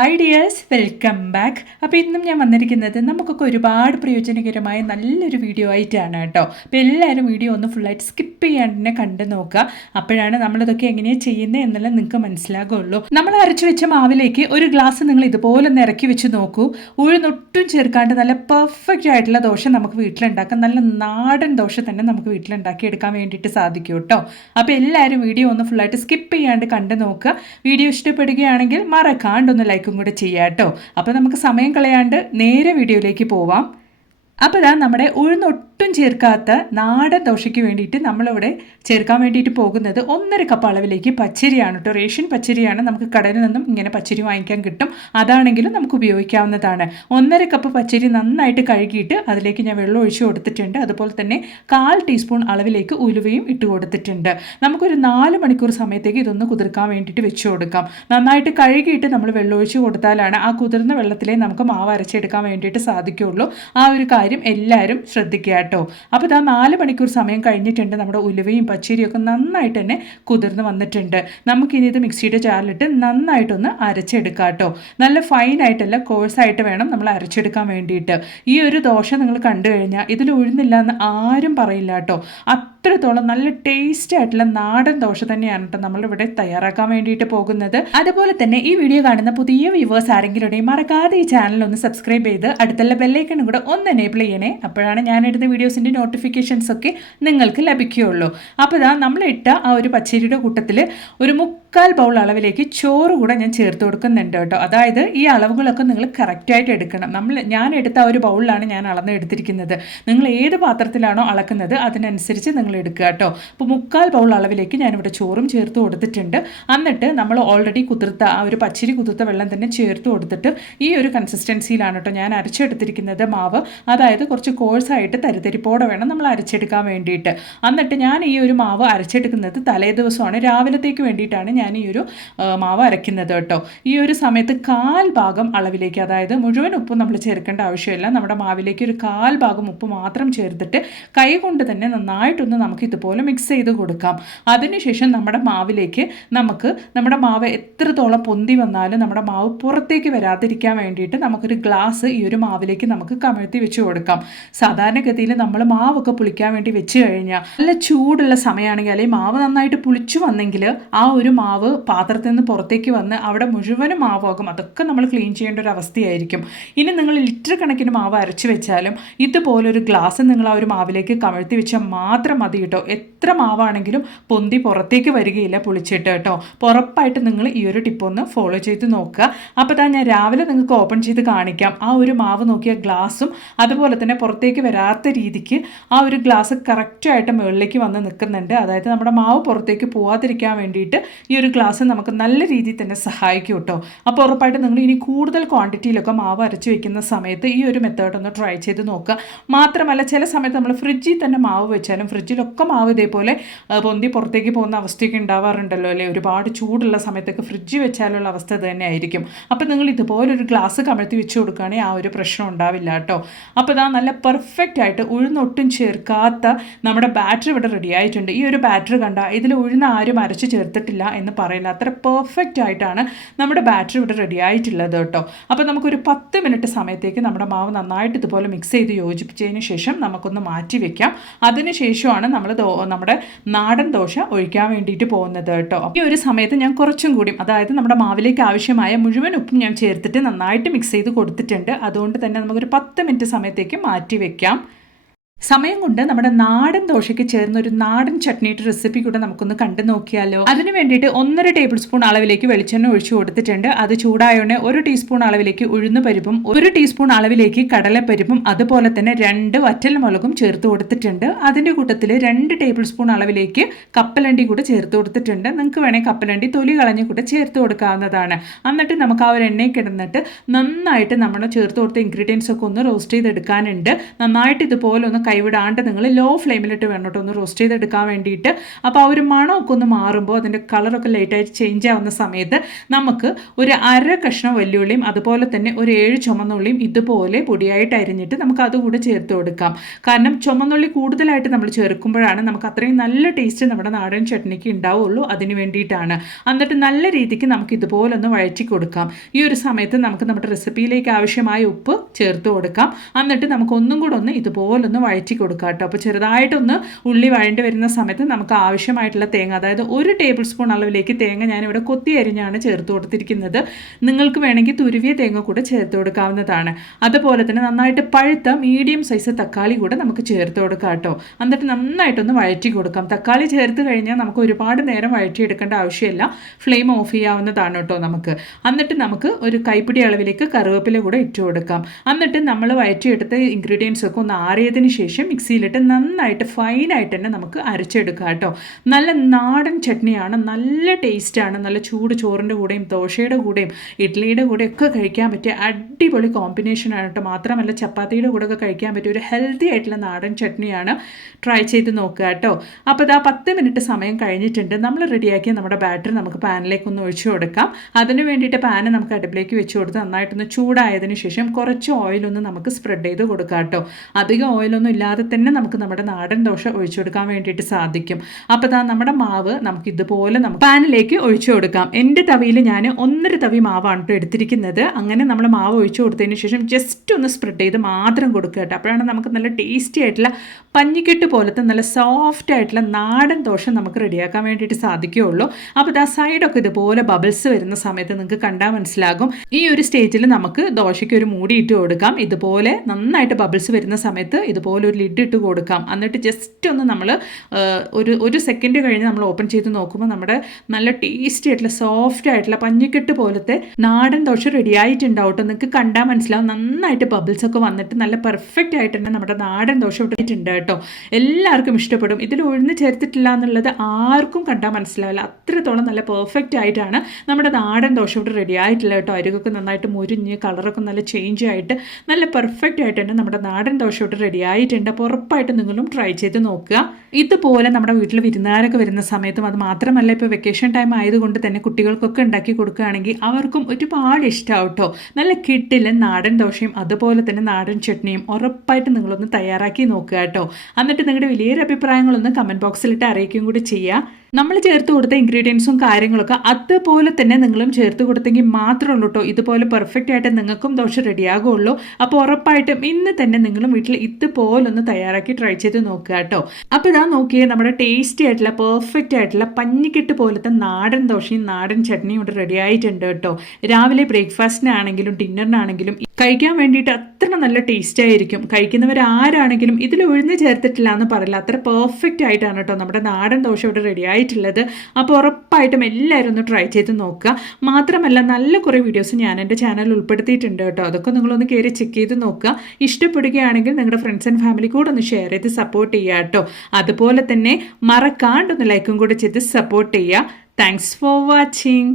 Hi dears welcome back അപ്പോൾ ഇന്നും ഞാൻ വന്നിരിക്കുന്നത് നമുക്കൊക്കെ ഒരുപാട് പ്രയോജനകരമായ നല്ലൊരു വീഡിയോ ആയിട്ടാണ് കേട്ടോ. അപ്പോൾ എല്ലാവരും വീഡിയോ ഒന്ന് ഫുള്ളായിട്ട് സ്കിപ്പ് ചെയ്യാണ്ട് തന്നെ കണ്ടു നോക്കുക. അപ്പോഴാണ് നമ്മളിതൊക്കെ എങ്ങനെയാണ് ചെയ്യുന്നത് എന്നുള്ളത് നിങ്ങൾക്ക് മനസ്സിലാകുള്ളൂ. നമ്മൾ അരച്ചു വെച്ച മാവിലേക്ക് ഒരു ഗ്ലാസ് നിങ്ങൾ ഇതുപോലെ ഒന്ന് ഇറക്കി വെച്ച് നോക്കൂ. ഉഴുന്നൊട്ടും ചേർക്കാണ്ട് നല്ല പെർഫെക്റ്റ് ആയിട്ടുള്ള ദോശ നമുക്ക് വീട്ടിലുണ്ടാക്കാം. നല്ല നാടൻ ദോശ തന്നെ നമുക്ക് വീട്ടിലുണ്ടാക്കി എടുക്കാൻ വേണ്ടിയിട്ട് സാധിക്കും കേട്ടോ. അപ്പോൾ എല്ലാവരും വീഡിയോ ഒന്ന് ഫുള്ളായിട്ട് സ്കിപ്പ് ചെയ്യാണ്ട് കണ്ടു നോക്കുക. വീഡിയോ ഇഷ്ടപ്പെടുകയാണെങ്കിൽ മറക്കാണ്ട് ഒന്ന് ലൈക്കും കൂടെ ചെയ്യാം കേട്ടോ അപ്പോൾ നമുക്ക് സമയം കളയാണ്ട് നേരെ വീഡിയോയിലേക്ക് പോവാം. അപ്പോൾ നമ്മുടെ ഉഴുന്നൊട്ടും ചേർക്കാത്ത നാടൻ ദോശയ്ക്ക് വേണ്ടിയിട്ട് നമ്മളിവിടെ ചേർക്കാൻ വേണ്ടിയിട്ട് പോകുന്നത് ഒന്നര കപ്പ് അളവിലേക്ക് പച്ചരിയാണ് കേട്ടോ. റേഷൻ പച്ചരിയാണ്. നമുക്ക് കടലിൽ നിന്നും ഇങ്ങനെ പച്ചരി വാങ്ങിക്കാൻ കിട്ടും. അതാണെങ്കിലും നമുക്ക് ഉപയോഗിക്കാവുന്നതാണ്. ഒന്നര കപ്പ് പച്ചരി നന്നായിട്ട് കഴുകിയിട്ട് അതിലേക്ക് ഞാൻ വെള്ളം ഒഴിച്ച് കൊടുത്തിട്ടുണ്ട്. അതുപോലെ തന്നെ കാൽ ടീസ്പൂൺ അളവിലേക്ക് ഉലുവയും ഇട്ട് കൊടുത്തിട്ടുണ്ട്. നമുക്കൊരു നാല് മണിക്കൂർ സമയത്തേക്ക് ഇതൊന്ന് കുതിർക്കാൻ വേണ്ടിയിട്ട് വെച്ച് കൊടുക്കാം. നന്നായിട്ട് കഴുകിയിട്ട് നമ്മൾ വെള്ളം ഒഴിച്ചു കൊടുത്താലാണ് ആ കുതിർന്ന വെള്ളത്തിലേ നമുക്ക് മാവ് അരച്ചെടുക്കാൻ വേണ്ടിയിട്ട് സാധിക്കുകയുള്ളൂ ആ ഒരു കാര്യം എല്ലാവരും ശ്രദ്ധിക്കുക കേട്ടോ. അപ്പോൾ ഇതാ നാല് മണിക്കൂർ സമയം കഴിഞ്ഞിട്ടുണ്ട് നമ്മുടെ ഉലുവയും പച്ചരിയും ഒക്കെ നന്നായിട്ട് തന്നെ കുതിർന്ന് വന്നിട്ടുണ്ട്. നമുക്കിനി ഇത് മിക്സിയുടെ ജാറിലിട്ട് നന്നായിട്ടൊന്ന് അരച്ചെടുക്കാം കേട്ടോ നല്ല ഫൈനായിട്ടല്ല കോഴ്സായിട്ട് വേണം നമ്മൾ അരച്ചെടുക്കാൻ വേണ്ടിയിട്ട്. ഈ ഒരു ദോശ നിങ്ങൾ കണ്ടു കഴിഞ്ഞാൽ ഇതിൽ ഉഴുന്നില്ല എന്ന് ആരും പറയില്ല കേട്ടോ. അത്രത്തോളം നല്ല ടേസ്റ്റി ആയിട്ടുള്ള നാടൻ ദോശ തന്നെയാണ് കേട്ടോ നമ്മളിവിടെ തയ്യാറാക്കാൻ വേണ്ടിയിട്ട് പോകുന്നത്. അതുപോലെ തന്നെ ഈ വീഡിയോ കാണുന്ന പുതിയ വ്യൂവേഴ്സ് ആരെങ്കിലും മറക്കാതെ ഈ ചാനൽ ഒന്ന് സബ്സ്ക്രൈബ് ചെയ്ത് അടുത്തുള്ള ബെല്ലൈക്കണും കൂടെ ഒന്ന് എനേബിൾ ചെയ്യണേ. അപ്പോഴാണ് ഞാൻ ഇടുന്ന വീഡിയോസിന്റെ നോട്ടിഫിക്കേഷൻസ് ഒക്കെ നിങ്ങൾക്ക് ലഭിക്കുകയുള്ളൂ. അപ്പോൾ ഇതാ നമ്മളിട്ട ആ ഒരു പച്ചരിയുടെ കൂട്ടത്തിൽ ഒരു മുക്കാൽ ബൗൾ അളവിലേക്ക് ചോറ് കൂടെ ഞാൻ ചേർത്ത് കൊടുക്കുന്നുണ്ട് കേട്ടോ. അതായത് ഈ അളവുകളൊക്കെ നിങ്ങൾ കറക്റ്റായിട്ട് എടുക്കണം. നമ്മൾ ഞാൻ എടുത്ത ആ ഒരു ബൗളിലാണ് ഞാൻ അളന്ന് എടുത്തിരിക്കുന്നത്. നിങ്ങൾ ഏത് പാത്രത്തിലാണോ അളക്കുന്നത് അതിനനുസരിച്ച് നിങ്ങൾ എടുക്കുക കേട്ടോ. അപ്പോൾ മുക്കാൽ ബൗൾ അളവിലേക്ക് ഞാനിവിടെ ചോറും ചേർത്ത് കൊടുത്തിട്ടുണ്ട്. എന്നിട്ട് നമ്മൾ ഓൾറെഡി കുതിർത്ത ആ ഒരു പച്ചരി കുതിർത്ത വെള്ളം തന്നെ ചേർത്ത് കൊടുത്തിട്ട് ഈ ഒരു കൺസിസ്റ്റൻസിയിലാണ് കേട്ടോ ഞാൻ അരച്ചെടുത്തിരിക്കുന്നത് മാവ്. അതായത് കുറച്ച് കോഴ്സായിട്ട് തരിതരിപ്പോടെ വേണം നമ്മൾ അരച്ചെടുക്കാൻ വേണ്ടിയിട്ട്. എന്നിട്ട് ഞാൻ ഈ ഒരു മാവ് അരച്ചെടുക്കുന്നത് തലേ ദിവസമാണ്. രാവിലത്തേക്ക് വേണ്ടിയിട്ടാണ് ഞാൻ ഈ ഒരു മാവ് അരയ്ക്കുന്നത് കേട്ടോ. ഈ ഒരു സമയത്ത് കാൽ ഭാഗം അളവിലേക്ക് അതായത് മുഴുവൻ ഉപ്പും നമ്മൾ ചേർക്കേണ്ട ആവശ്യമില്ല. നമ്മുടെ മാവിലേക്ക് ഒരു കാൽ ഭാഗം ഉപ്പ് മാത്രം ചേർത്തിട്ട് കൈ കൊണ്ട് തന്നെ നന്നായിട്ടൊന്ന് നമുക്ക് ഇതുപോലെ മിക്സ് ചെയ്ത് കൊടുക്കാം. അതിനുശേഷം നമ്മുടെ മാവിലേക്ക് നമുക്ക് നമ്മുടെ മാവ് എത്രത്തോളം പൊന്തി വന്നാലും നമ്മുടെ മാവ് പുറത്തേക്ക് വരാതിരിക്കാൻ വേണ്ടിയിട്ട് നമുക്കൊരു ഗ്ലാസ് ഈ ഒരു മാവിലേക്ക് നമുക്ക് കമഴ്ത്തി വെച്ച് കൊടുക്കാം. സാധാരണഗതിയിൽ നമ്മൾ മാവൊക്കെ പുളിക്കാൻ വേണ്ടി വെച്ച് കഴിഞ്ഞാൽ നല്ല ചൂടുള്ള സമയമാണെങ്കിൽ അല്ലെങ്കിൽ മാവ് നന്നായിട്ട് പുളിച്ചു വന്നെങ്കിൽ ആ ഒരു മാവ് പാത്രത്തിൽ നിന്ന് പുറത്തേക്ക് വന്ന് അവിടെ മുഴുവനും മാവാകും. അതൊക്കെ നമ്മൾ ക്ലീൻ ചെയ്യേണ്ട ഒരു അവസ്ഥയായിരിക്കും. ഇനി നിങ്ങൾ ലിറ്റർ കണക്കിന് മാവ് അരച്ചു വെച്ചാലും ഇതുപോലൊരു ഗ്ലാസ് നിങ്ങൾ ആ ഒരു മാവിലേക്ക് കമഴ്ത്തി വെച്ചാൽ മാത്രം മതി കേട്ടോ. എത്ര മാവാണെങ്കിലും പൊന്തി പുറത്തേക്ക് വരികയില്ല പൊളിച്ചിട്ട് കേട്ടോ. ഉറപ്പായിട്ട് നിങ്ങൾ ഈ ഒരു ടിപ്പ് ഒന്ന് ഫോളോ ചെയ്ത് നോക്കുക. അപ്പോൾ താ ഞാൻ രാവിലെ നിങ്ങൾക്ക് ഓപ്പൺ ചെയ്ത് കാണിക്കാം. ആ ഒരു മാവ് നോക്കിയ ഗ്ലാസും അതുപോലെ തന്നെ പുറത്തേക്ക് വരാത്ത രീതിക്ക് ആ ഒരു ഗ്ലാസ് കറക്റ്റായിട്ട് മുകളിലേക്ക് വന്ന് നിൽക്കുന്നുണ്ട്. അതായത് നമ്മുടെ മാവ് പുറത്തേക്ക് പോവാതിരിക്കാൻ വേണ്ടിയിട്ട് ഈ ഒരു ഗ്ലാസ് നമുക്ക് നല്ല രീതിയിൽ തന്നെ സഹായിക്കും കേട്ടോ. അപ്പോൾ ഉറപ്പായിട്ട് നിങ്ങൾ ഇനി കൂടുതൽ ക്വാണ്ടിറ്റിയിലൊക്കെ മാവ് അരച്ച് വയ്ക്കുന്ന സമയത്ത് ഈ ഒരു മെത്തേഡ് ഒന്ന് ട്രൈ ചെയ്ത് നോക്കുക. മാത്രമല്ല ചില സമയത്ത് നമ്മൾ ഫ്രിഡ്ജിൽ തന്നെ മാവ് വെച്ചാലും ഫ്രിഡ്ജിലൊക്കെ മാവ് ഇതേപോലെ പൊന്തി പുറത്തേക്ക് പോകുന്ന അവസ്ഥയൊക്കെ ഉണ്ടാവാറുണ്ടല്ലോ അല്ലേ? ഒരുപാട് ചൂടുള്ള സമയത്തൊക്കെ ഫ്രിഡ്ജിൽ വെച്ചാലുള്ള അവസ്ഥ തന്നെ ആയിരിക്കും. അപ്പോൾ നിങ്ങൾ ഇതുപോലെ ഒരു ഗ്ലാസ് കമഴ്ത്തി വെച്ച് കൊടുക്കുകയാണെങ്കിൽ ആ ഒരു പ്രശ്നം ഉണ്ടാവില്ല കേട്ടോ. അപ്പോൾ ഇതാ നല്ല പെർഫെക്റ്റ് ആയിട്ട് ഉഴുന്നൊട്ടും ചേർക്കാത്ത നമ്മുടെ ബാറ്ററി ഇവിടെ റെഡി ആയിട്ടുണ്ട്. ഈ ഒരു ബാറ്ററി കണ്ട? ഇതിൽ ഉഴുന്ന് ആരും അരച്ച് ചേർത്തിട്ടില്ല എന്ന് പറയില്ല അത്ര പെർഫെക്റ്റ് ആയിട്ടാണ് നമ്മുടെ ബാറ്ററി ഇവിടെ റെഡി ആയിട്ടുള്ളത് കേട്ടോ. അപ്പോൾ നമുക്കൊരു പത്ത് മിനിറ്റ് സമയത്തേക്ക് നമ്മുടെ മാവ് നന്നായിട്ട് ഇതുപോലെ മിക്സ് ചെയ്ത് യോജിപ്പിച്ചതിന് ശേഷം നമുക്കൊന്ന് മാറ്റി വെക്കാം. അതിന് ശേഷമാണ് നമ്മൾ നമ്മുടെ നാടൻ ദോശ ഒഴിക്കാൻ വേണ്ടിയിട്ട് പോകുന്നത് കേട്ടോ. ഈ ഒരു സമയത്ത് ഞാൻ കുറച്ചും കൂടി അതായത് നമ്മുടെ മാവിലേക്ക് ആവശ്യമായ മുഴുവൻ ഉപ്പും ഞാൻ ചേർത്തിട്ട് നന്നായിട്ട് മിക്സ് ചെയ്ത് കൊടുത്തിട്ടുണ്ട്. അതുകൊണ്ട് തന്നെ നമുക്കൊരു പത്ത് മിനിറ്റ് സമയത്തേക്ക് മാറ്റി വെക്കാം. സമയം കൊണ്ട് നമ്മുടെ നാടൻ ദോശയ്ക്ക് ചേർന്ന ഒരു നാടൻ ചട്നിയുടെ റെസിപ്പി കൂടെ നമുക്കൊന്ന് കണ്ടു നോക്കിയാലോ. അതിന് വേണ്ടിയിട്ട് ഒന്നര ടേബിൾ സ്പൂൺ അളവിലേക്ക് വെളിച്ചെണ്ണ ഒഴിച്ചു കൊടുത്തിട്ടുണ്ട്. അത് ചൂടായോടെ ഒരു ടീസ്പൂൺ അളവിലേക്ക് ഉഴുന്ന് പരിപ്പും ഒരു ടീസ്പൂൺ അളവിലേക്ക് കടലപ്പരിപ്പും അതുപോലെ തന്നെ രണ്ട് വറ്റൽ മുളകും ചേർത്ത് കൊടുത്തിട്ടുണ്ട്. അതിന്റെ കൂട്ടത്തിൽ രണ്ട് ടേബിൾ സ്പൂൺ അളവിലേക്ക് കപ്പലണ്ടി കൂടെ ചേർത്ത് കൊടുത്തിട്ടുണ്ട്. നിങ്ങൾക്ക് വേണമെങ്കിൽ കപ്പലണ്ടി തൊലി കളഞ്ഞ് കൂടെ ചേർത്ത് കൊടുക്കാവുന്നതാണ്. എന്നിട്ട് നമുക്ക് ആ ഒരു എണ്ണയിൽ കിടന്നിട്ട് നന്നായിട്ട് നമ്മൾ ചേർത്ത് കൊടുത്ത ഇൻഗ്രീഡിയൻസ് ഒക്കെ ഒന്ന് റോസ്റ്റ് ചെയ്തെടുക്കാനുണ്ട്. നന്നായിട്ട് ഇതുപോലെ ഒന്ന് കൈവിടാണ്ട് നിങ്ങൾ ലോ ഫ്ലെയിമിലിട്ട് വേണം കേട്ടോ. ഒന്ന് റോസ്റ്റ് ചെയ്തെടുക്കാൻ വേണ്ടിയിട്ട്. അപ്പോൾ ആ ഒരു മണമൊക്കെ ഒന്ന് മാറുമ്പോൾ അതിന്റെ കളറൊക്കെ ലൈറ്റായിട്ട് ചേഞ്ച് ആവുന്ന സമയത്ത് നമുക്ക് ഒരു അര കഷ്ണം വെല്ലുള്ളിയും അതുപോലെ തന്നെ ഒരു ഏഴ് ചുമന്നുള്ളിയും ഇതുപോലെ പൊടിയായിട്ട് അരിഞ്ഞിട്ട് നമുക്ക് അതുകൂടെ ചേർത്ത് കൊടുക്കാം. കാരണം ചുമന്നുള്ളി കൂടുതലായിട്ട് നമ്മൾ ചേർക്കുമ്പോഴാണ് നമുക്ക് അത്രയും നല്ല ടേസ്റ്റ് നമ്മുടെ നാടൻ ചട്നിക്ക് ഉണ്ടാവുള്ളൂ അതിന് വേണ്ടിയിട്ടാണ്. എന്നിട്ട് നല്ല രീതിക്ക് നമുക്ക് ഇതുപോലെ ഒന്ന് വഴറ്റി കൊടുക്കാം. ഈ ഒരു സമയത്ത് നമുക്ക് നമ്മുടെ റെസിപ്പിയിലേക്ക് ആവശ്യമായ ഉപ്പ് ചേർത്ത് കൊടുക്കാം. എന്നിട്ട് നമുക്ക് ഒന്നും കൂടെ ഒന്ന് ഇതുപോലൊന്ന് വഴറ്റി കൊടുക്കാം കേട്ടോ അപ്പോൾ ചെറുതായിട്ടൊന്ന് ഉള്ളി വഴണ്ടി വരുന്ന സമയത്ത് നമുക്ക് ആവശ്യമായിട്ടുള്ള തേങ്ങ അതായത് ഒരു ടേബിൾ സ്പൂൺ അളവിലേക്ക് തേങ്ങ ഞാനിവിടെ കൊത്തി അരിഞ്ഞാണ് ചേർത്ത് കൊടുത്തിരിക്കുന്നത്. നിങ്ങൾക്ക് വേണമെങ്കിൽ തുരുവിയ തേങ്ങ കൂടെ ചേർത്ത് കൊടുക്കാവുന്നതാണ്. അതുപോലെ തന്നെ നന്നായിട്ട് പഴുത്ത മീഡിയം സൈസ് തക്കാളി കൂടെ നമുക്ക് ചേർത്ത് കൊടുക്കാം കേട്ടോ എന്നിട്ട് നന്നായിട്ടൊന്ന് വഴറ്റി കൊടുക്കാം. തക്കാളി ചേർത്ത് കഴിഞ്ഞാൽ നമുക്ക് ഒരുപാട് നേരം വഴറ്റിയെടുക്കേണ്ട ആവശ്യമില്ല. ഫ്ലെയിം ഓഫ് ചെയ്യാവുന്നതാണ് കേട്ടോ നമുക്ക്. എന്നിട്ട് നമുക്ക് ഒരു കൈപ്പിടി അളവിലേക്ക് കറിവേപ്പില കൂടെ ഇട്ട് കൊടുക്കാം. എന്നിട്ട് നമ്മൾ വഴറ്റിയെടുത്ത ഇൻഗ്രീഡിയൻസ് ഒക്കെ ഒന്ന് ആറിയതിന് ശേഷം മിക്സിയിലിട്ട് നന്നായിട്ട് ഫൈനായിട്ട് തന്നെ നമുക്ക് അരച്ചെടുക്കാം കേട്ടോ. നല്ല നാടൻ ചട്നിയാണ് നല്ല ടേസ്റ്റാണ് നല്ല ചൂട് ചോറിന്റെ കൂടെയും ദോശയുടെ കൂടെയും ഇഡ്ഡലിയുടെ കൂടെ ഒക്കെ കഴിക്കാൻ പറ്റിയ അടിപൊളി കോമ്പിനേഷനാണ് കേട്ടോ. മാത്രമല്ല ചപ്പാത്തിയുടെ കൂടെ ഒക്കെ കഴിക്കാൻ പറ്റിയ ഒരു ഹെൽത്തി ആയിട്ടുള്ള നാടൻ ചട്നിയാണ്. ട്രൈ ചെയ്ത് നോക്കുക കേട്ടോ. അപ്പോൾ ഇതാ പത്ത് മിനിറ്റ് സമയം കഴിഞ്ഞിട്ടുണ്ട്. നമ്മൾ റെഡിയാക്കിയ നമ്മുടെ ബാറ്റർ നമുക്ക് പാനിലേക്ക് ഒന്ന് ഒഴിച്ചു കൊടുക്കാം. അതിന് വേണ്ടിയിട്ട് പാന് നമുക്ക് അടുപ്പിലേക്ക് വെച്ച് കൊടുത്ത് നന്നായിട്ടൊന്ന് ചൂടായതിനു ശേഷം കുറച്ച് ഓയിലൊന്ന് നമുക്ക് സ്പ്രെഡ് ചെയ്ത് കൊടുക്കാം കേട്ടോ. അധികം ഓയിലൊന്നും ഇല്ലാതെ തന്നെ നമുക്ക് നമ്മുടെ നാടൻ ദോശ ഒഴിച്ചു കൊടുക്കാൻ വേണ്ടിയിട്ട് സാധിക്കും. അപ്പോൾ ഇതാ നമ്മുടെ മാവ് നമുക്ക് ഇതുപോലെ നമുക്ക് പാനിലേക്ക് ഒഴിച്ചു കൊടുക്കാം. എന്റെ തവിയിൽ ഞാൻ ഒന്നര തവി മാവാണ് കേട്ടോ എടുത്തിരിക്കുന്നത്. അങ്ങനെ നമ്മൾ മാവ് ഒഴിച്ചു കൊടുത്തതിന് ശേഷം ജസ്റ്റ് ഒന്ന് സ്പ്രെഡ് ചെയ്ത് മാത്രം കൊടുക്കുക കേട്ടോ. അപ്പോഴാണ് നമുക്ക് നല്ല ടേസ്റ്റി ആയിട്ടുള്ള പഞ്ഞിക്കെട്ട് പോലത്തെ നല്ല സോഫ്റ്റ് ആയിട്ടുള്ള നാടൻ ദോശ നമുക്ക് റെഡിയാക്കാൻ വേണ്ടിയിട്ട് സാധിക്കുകയുള്ളൂ. അപ്പോൾ ഇതാ സൈഡൊക്കെ ഇതുപോലെ ബബിൾസ് വരുന്ന സമയത്ത് നിങ്ങൾക്ക് കണ്ടാൽ മനസ്സിലാകും. ഈ ഒരു സ്റ്റേജിൽ നമുക്ക് ദോശയ്ക്ക് ഒരു മൂടിയിട്ട് കൊടുക്കാം. ഇതുപോലെ നന്നായിട്ട് ബബിൾസ് വരുന്ന സമയത്ത് ഇതുപോലെ ഒരു ലിഡ് ഇട്ട് കൊടുക്കാം. എന്നിട്ട് ജസ്റ്റ് ഒന്ന് നമ്മൾ ഒരു ഒരു സെക്കൻഡ് കഴിഞ്ഞ് നമ്മൾ ഓപ്പൺ ചെയ്ത് നോക്കുമ്പോൾ നമ്മുടെ നല്ല ടേസ്റ്റി ആയിട്ടുള്ള സോഫ്റ്റ് ആയിട്ടുള്ള പഞ്ഞിക്കെട്ട് പോലത്തെ നാടൻ ദോശ റെഡി ആയിട്ടുണ്ടാവും കേട്ടോ നിങ്ങൾക്ക് കണ്ടാൽ മനസ്സിലാവും. നന്നായിട്ട് ബബിൾസ് ഒക്കെ വന്നിട്ട് നല്ല പെർഫെക്റ്റ് ആയിട്ട് തന്നെ നമ്മുടെ നാടൻ ദോശ ഇട്ടിട്ടുണ്ട് കേട്ടോ എല്ലാവർക്കും ഇഷ്ടപ്പെടും. ഇതിൽ ഉഴുന്ന് ചേർത്തിട്ടില്ല എന്നുള്ളത് ആർക്കും കണ്ടാൽ മനസ്സിലാവില്ല. അത്രത്തോളം നല്ല പെർഫെക്റ്റ് ആയിട്ടാണ് നമ്മുടെ നാടൻ ദോശ ഇവിടെ റെഡി ആയിട്ടില്ല കേട്ടോ അരികൊക്കെ നന്നായിട്ട് മുരിഞ്ഞ് കളറൊക്കെ നല്ല ചേഞ്ച് ആയിട്ട് നല്ല പെർഫെക്റ്റ് ആയിട്ട് തന്നെ നമ്മുടെ നാടൻ ദോശ ഇവിടെ റെഡി ആയിട്ടുണ്ട്. അപ്പോൾ ഉറപ്പായിട്ട് നിങ്ങളും ട്രൈ ചെയ്ത് നോക്കുക. ഇതുപോലെ നമ്മുടെ വീട്ടിൽ വിരുന്നുകാരൊക്കെ വരുന്ന സമയത്തും അത് മാത്രമല്ല ഇപ്പോൾ വെക്കേഷൻ ടൈം ആയതുകൊണ്ട് തന്നെ കുട്ടികൾക്കൊക്കെ ഉണ്ടാക്കി കൊടുക്കുകയാണെങ്കിൽ അവർക്കും ഒരുപാട് ഇഷ്ടമാവും കേട്ടോ നല്ല കിട്ടില്ല നാടൻ ദോശയും അതുപോലെ തന്നെ നാടൻ ചട്നിയും ഉറപ്പായിട്ട് നിങ്ങളൊന്ന് തയ്യാറാക്കി നോക്കുക കേട്ടോ. എന്നിട്ട് നിങ്ങളുടെ വലിയൊരു അഭിപ്രായങ്ങളൊന്ന് കമന്റ് ബോക്സിലിട്ട് അറിയിക്കുകയും കൂടി ചെയ്യുക. നമ്മൾ ചേർത്ത് കൊടുത്ത ഇൻഗ്രീഡിയൻസും കാര്യങ്ങളൊക്കെ അതുപോലെ തന്നെ നിങ്ങളും ചേർത്ത് കൊടുത്തെങ്കിൽ മാത്രമേ ഉള്ളൂ കേട്ടോ ഇതുപോലെ പെർഫെക്റ്റ് ആയിട്ട് നിങ്ങൾക്കും ദോശ റെഡിയാകുള്ളൂ അപ്പോൾ ഉറപ്പായിട്ടും ഇന്ന് തന്നെ നിങ്ങളും വീട്ടിൽ ഇതുപോലൊന്ന് തയ്യാറാക്കി ട്രൈ ചെയ്ത് നോക്കുക കേട്ടോ അപ്പോൾ ഇതാ നോക്കിയേ നമ്മുടെ ടേസ്റ്റി ആയിട്ടുള്ള പെർഫെക്റ്റ് ആയിട്ടുള്ള പഞ്ഞിക്കെട്ട് പോലത്തെ നാടൻ ദോശയും നാടൻ ചട്നിയും ഇവിടെ റെഡി ആയിട്ടുണ്ട് കേട്ടോ രാവിലെ ബ്രേക്ക്ഫാസ്റ്റിനാണെങ്കിലും ഡിന്നറിനാണെങ്കിലും കഴിക്കാൻ വേണ്ടിയിട്ട് അത്ര നല്ല ടേസ്റ്റ് ആയിരിക്കും. കഴിക്കുന്നവർ ആരാണെങ്കിലും ഇതിൽ ഉഴുന്ന് ചേർത്തിട്ടില്ല എന്ന് പറയില്ല. അത്ര പെർഫെക്റ്റ് ആയിട്ടാണ് കേട്ടോ നമ്മുടെ നാടൻ ദോശ ഇവിടെ റെഡി ആയിട്ടുള്ളത്. അപ്പോൾ ഉറപ്പായിട്ടും എല്ലാവരും ഒന്ന് ട്രൈ ചെയ്ത് നോക്കുക. മാത്രമല്ല നല്ല കുറേ വീഡിയോസ് ഞാൻ എന്റെ ചാനലിൽ ഉൾപ്പെടുത്തിയിട്ടുണ്ട് കേട്ടോ. അതൊക്കെ നിങ്ങളൊന്ന് കയറി ചെക്ക് ചെയ്ത് നോക്കുക. ഇഷ്ടപ്പെടുകയാണെങ്കിൽ നിങ്ങളുടെ ഫ്രണ്ട്സ് ആൻഡ് ഫാമിലി കൂടെ ഒന്ന് ഷെയർ ചെയ്ത് സപ്പോർട്ട് ചെയ്യുക കേട്ടോ. അതുപോലെ തന്നെ മറക്കാണ്ടൊന്ന് ലൈക്കും കൂടെ ചെയ്ത് സപ്പോർട്ട് ചെയ്യുക. Thanks for watching